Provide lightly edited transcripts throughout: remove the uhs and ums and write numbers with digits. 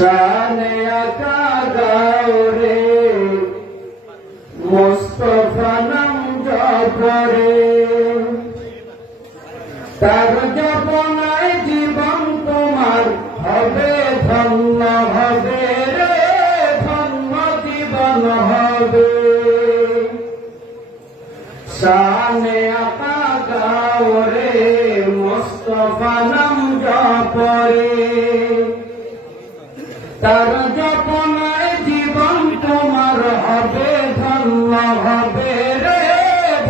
শানে আকা গাওরে মুস্তাফা নাম জপরে তার জপনায় জীবন তোমার হবে ধন্য হবে রে ধন্য জীবন হবে শানে আকা গাওরে মুস্তাফা নাম জপরে তার জপনায় জীবন তোমার হবে ধন্য হবে রে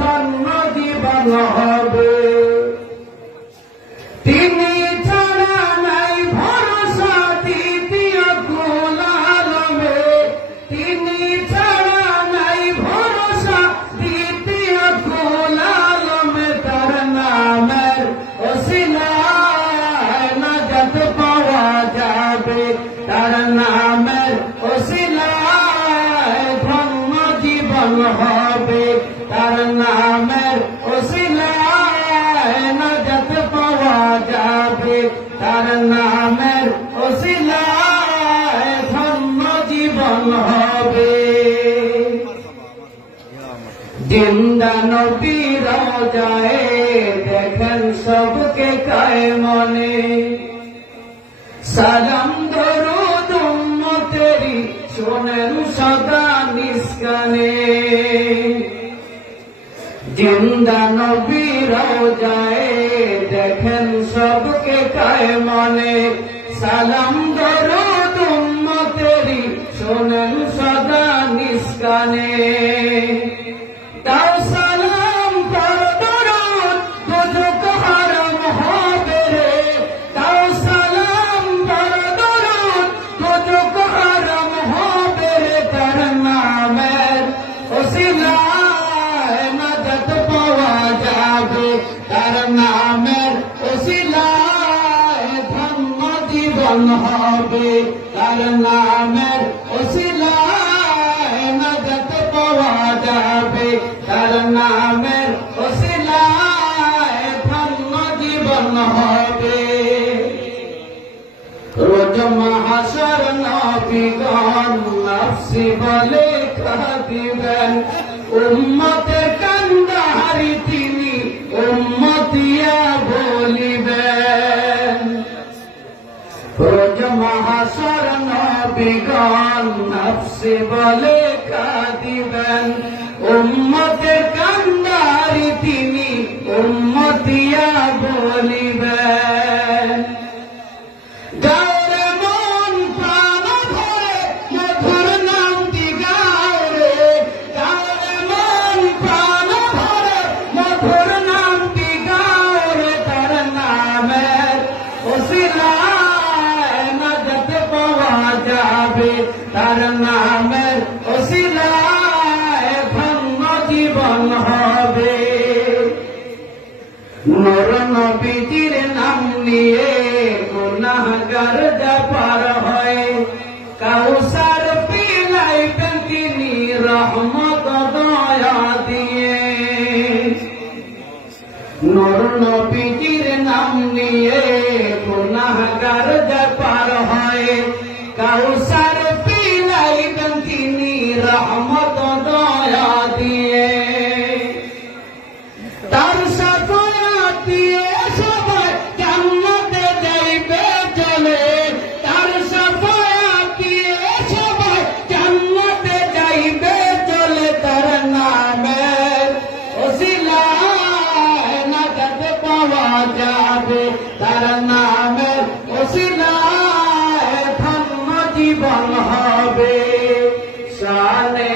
ধন্য জীবন হবে তিনি ছাড়া নাই ভরসা দ্বিতীয় কুল আলমে তিনি ছাড়া নাই ভরসা দ্বিতীয় কুল আলমে তার নামের ওসিলায় নাজাত পাওয়া যাবে তার নামের ওসিলায় ধন্য জীবন হবে তার নামের ওসিলায় নাজাত পাওয়া যাবে তার নামের ওসিলায় ধন্য জীবন হবে জিন্দা নবী রওজায়ে দেখেন সবকে কায় মনে সালাম দরুদ উম্মতেরি শোনেন সদা নিষ্কানে জিন্দা নবী রওজায়ে দেখেন সবকে কায় মনে সালাম দরুদ উম্মতেরি শোনেন সদা নিষ্কানে তাও সালাম তার দরুদ দুজক হারাম হবে রে তাও সালাম তার দরুদ দুজক হারাম হবে রে তার নামের ওসিলায় নাজাত পাওয়া যাবে তার নামের ওসিলায় ধন্য জীবন হবে তার নামের ওসিলায় নাজাত পাওয়া যাবে তার নামের ওসিলায় ধন্য জীবন হবে রোজ মাহশর নবীগণ নফসি বলে কাঁদিবেন উম্মতের কান্দাহারি তিনি উম্মতিয়া বলিবেন রোজ মাহশর নবীগণ নফসি বলে কাঁদিবেন উম্মতের কান্দাহারি তিনি উম্মতিয়া বলিবেন তার নামের ওসিলায় ধন্য জীবন হবে নূর নবীজির নাম নিয়ে গুনাহগার যা পার হয় কাউসার পিলাইবেন তিনি রহমত দয়া দিয়ে নূর নবীজির নাম নিয়ে গুনাহগার যা পার হয় কাউসার পিলাইবেন তিনি রহমত দয়া দিয়ে তার সাফায়াত দিয়ে সবাই জান্নাতে যাইবে চলে তার সাফায়াত দিয়ে সবাই জান্নাতে যাইবে চলে তার নামের ওসিলায় নাজাত পাওয়া যাবে তার নামের ওসিলায় জীবন হবে শানে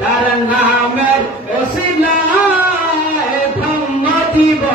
তার নামের ওসিলায় ধন্য জীবন